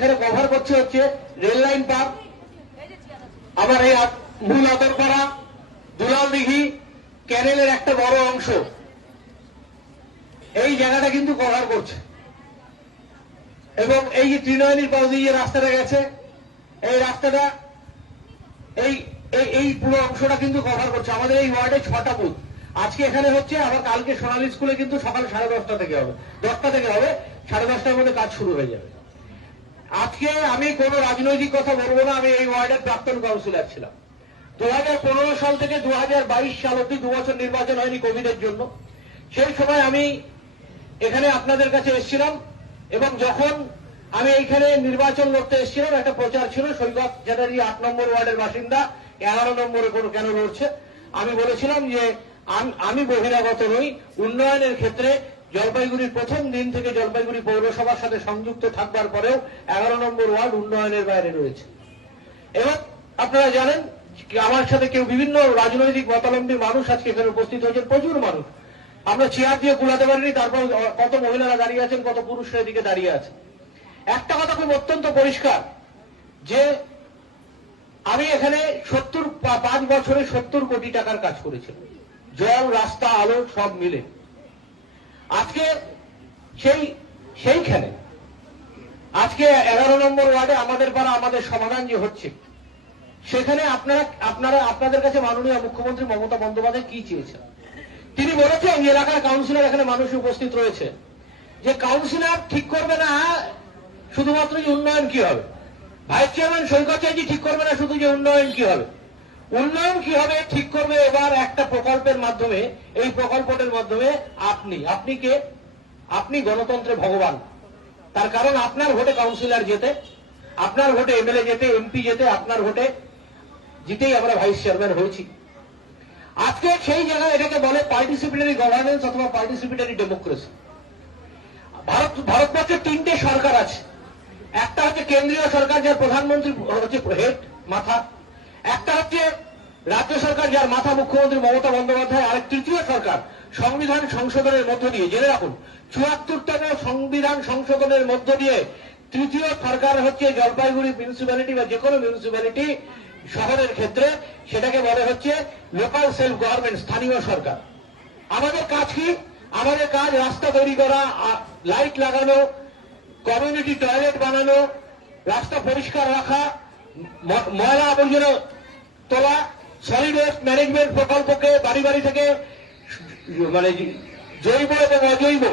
এখানে কভার করছে হচ্ছে রেল লাইন পার্ক আবার এই মূল আদরপাড়া, দুলাল দিঘি, ক্যানেলের একটা বড় অংশ। এই জায়গাটা কিন্তু কভার করছে। এবং এই যে ত্রিনয়নীর পাশ দিয়ে যে রাস্তাটা গেছে, এই রাস্তাটা, এই- এই পুরো অংশটা কিন্তু কভার করছে। আমাদের এই ওয়ার্ডে ছটা বুথ। আজকে এখানে হচ্ছে, আবার কালকে সোনালী স্কুলে কিন্তু সকাল সাড়ে দশটা থেকে হবে। দশটা থেকে হবে, সাড়ে দশটার মধ্যে কাজ শুরু হয়ে যাবে। আজকে আমি কোনো রাজনৈতিক কথা বলব না, আমি এই ওয়ার্ডের প্রাক্তন কাউন্সিলর ছিলাম। দুহাজার পনেরো সাল থেকে দু সাল অব্দি দু বছর নির্বাচন হয়নি কোভিডের জন্য। সেই সময় আমি এখানে আপনাদের কাছে এসেছিলাম এবং যখন আমি এইখানে নির্বাচন লড়তে এসেছিলাম, একটা প্রচার ছিল, সৈকত চ্যাটার্জি আট নম্বর ওয়ার্ডের বাসিন্দা, এগারো নম্বরে কোনো কেন লড়ছে? আমি বলেছিলাম যে আমি বহিরাগত নই, উন্নয়নের ক্ষেত্রে জলপাইগুড়ির প্রথম দিন থেকে জলপাইগুড়ি পৌরসভার সাথে সংযুক্ত থাকবার পরেও এগারো নম্বর ওয়ার্ড উন্নয়নের বাইরে রয়েছে। এবং আপনারা জানেন আমার সাথে কেউ বিভিন্ন রাজনৈতিক মতালম্বী মানুষ আজকে এখানে উপস্থিত হয়েছেন, প্রচুর মানুষ। আমরা চেয়ার দিয়ে কুলাতে পারিনি, তারপর কত মহিলারা দাঁড়িয়ে আছেন, কত পুরুষরা এদিকে দাঁড়িয়ে আছে। একটা কথা খুব অত্যন্ত পরিষ্কার, যে আমি এখানে সত্তর পাঁচ বছরে সত্তর কোটি টাকার কাজ করেছিলাম। জল, রাস্তা, আলো সব মিলে। আজকে সেই, সেইখানে। আজকে এগারো নম্বর ওয়ার্ডে আমাদের পাড়া আমাদের সমাধান যে হচ্ছে, সেখানে আপনারা আপনারা, আপনাদের কাছে মাননীয় মুখ্যমন্ত্রী মমতা বন্দ্যোপাধ্যায় কি চেয়েছেন? তিনি বলেছেন এলাকার কাউন্সিলর এখানে মানুষ উপস্থিত রয়েছে। যে কাউন্সিলর ঠিক করবে না, শুধুমাত্র যে উন্নয়ন কি হবে? ভাইস চেয়ারম্যান সৈকত চাইজি ঠিক করবে না, শুধু যে উন্নয়ন কি হবে? উন্নয়ন কি হবে ঠিক করবে এবার একটা প্রকল্পের মাধ্যমে, এই প্রকল্পটার মাধ্যমে আপনি আপনি কে? আপনি গণতন্ত্রে ভগবান। তার কারণ আপনার ভোটে কাউন্সিলর যেতে, আপনার ভোটে এমএলএ যেতে, এমপি যেতে, আপনার ভোটে জিতেই আমরা ভাইস চেয়ারম্যান হয়েছি। আজকে সেই জায়গায় এটাকে বলে পার্টিসিপেটারি গভর্নেন্স অথবা পার্টিসিপেটারি ডেমোক্রেসি ভারত, ভারতবর্ষে তিনটে সরকার আছে। একটা হচ্ছে কেন্দ্রীয় সরকার, যার প্রধানমন্ত্রী হচ্ছে হেড, মাথা। একটা হচ্ছে রাজ্য সরকার যার মাথা মুখ্যমন্ত্রী মমতা বন্দ্যোপাধ্যায় আর তৃতীয় সরকার সংবিধান সংশোধনের মধ্য দিয়ে। জেনে রাখুন, চুয়াত্তরতম সংবিধান সংশোধনের মধ্য দিয়ে তৃতীয় সরকার হচ্ছে জলপাইগুড়ি মিউনিসিপ্যালিটি বা যে কোনো মিউনিসিপ্যালিটি শহরের ক্ষেত্রে, সেটাকে বলে হচ্ছে লোকাল সেলফ গভর্নমেন্ট স্থানীয় সরকার। আমাদের কাজ কি? আমাদের কাজ রাস্তা তৈরি করা লাইট লাগানো কমিউনিটি টয়লেট বানানো, রাস্তা পরিষ্কার রাখা ময়লা আবর্জনা তোলা সলিড ওয়েস্ট ম্যানেজমেন্ট প্রকল্পকে বাড়ি বাড়ি থেকে মানে জৈব এবং অজৈব,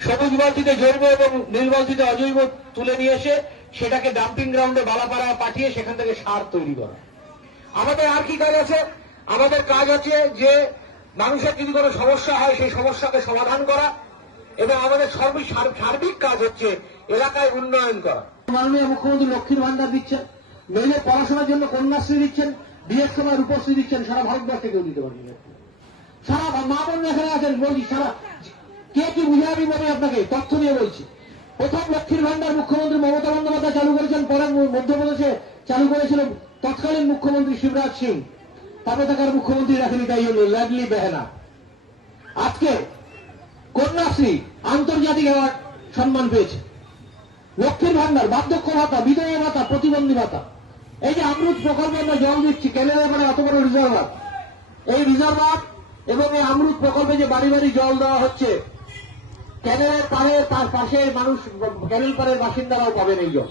সবুজ বালতিতে জৈব এবং নীল অজৈব তুলে নিয়ে এসে সেটাকে ডাম্পিং গ্রাউন্ডে বালাপাড়া পাঠিয়ে সেখান থেকে সার তৈরি করা। আমাদের আর কি কাজ আছে? আমাদের কাজ হচ্ছে যে মানুষের যদি কোনো সমস্যা হয়, সেই সমস্যাকে সমাধান করা এবং আমাদের সর্বিক সার- সার্বিক কাজ হচ্ছে এলাকায় উন্নয়ন করা। মাননীয় মুখ্যমন্ত্রী লক্ষ্মীর ভান্ডার দিচ্ছেন। মেয়েদের পড়াশোনার জন্য কন্যাশ্রী দিচ্ছেন, বিয়ের সময় রূপশ্রী দিচ্ছেন, সারা ভারতবর্ষে কেউ দিতে পারবে সারা মা বোন এখানে আছেন, বলছি, সারা কে কি বুঝাবি বলে আপনাকে? তথ্য নিয়ে বলছি। প্রথম লক্ষ্মীর ভান্ডার মুখ্যমন্ত্রী মমতা বন্দ্যোপাধ্যায় চালু করেছেন, পরে মধ্যপ্রদেশে চালু করেছিল তৎকালীন মুখ্যমন্ত্রী শিবরাজ সিং। তবে থাকার মুখ্যমন্ত্রী রাখেনি তাই হল লাডলি বেহেনা। আজকে কন্যাশ্রী আন্তর্জাতিক অ্যাওয়ার্ড সম্মান পেয়েছে। লক্ষ্মীর ভান্ডার বার্ধক্য ভাতা, বিধবা ভাতা, প্রতিবন্ধী ভাতা। এই যে আমরুদ প্রকল্পে আমরা জল দিচ্ছি কেনেলের মানে অত বড় রিজার্ভার এই রিজার্ভার এবং এই আমরুদ প্রকল্পে যে বাড়ি বাড়ি জল দেওয়া হচ্ছে ক্যানেলের পাড়ে তার পাশে মানুষ ক্যানেল পাড়ের বাসিন্দারাও পাবেন এই জল?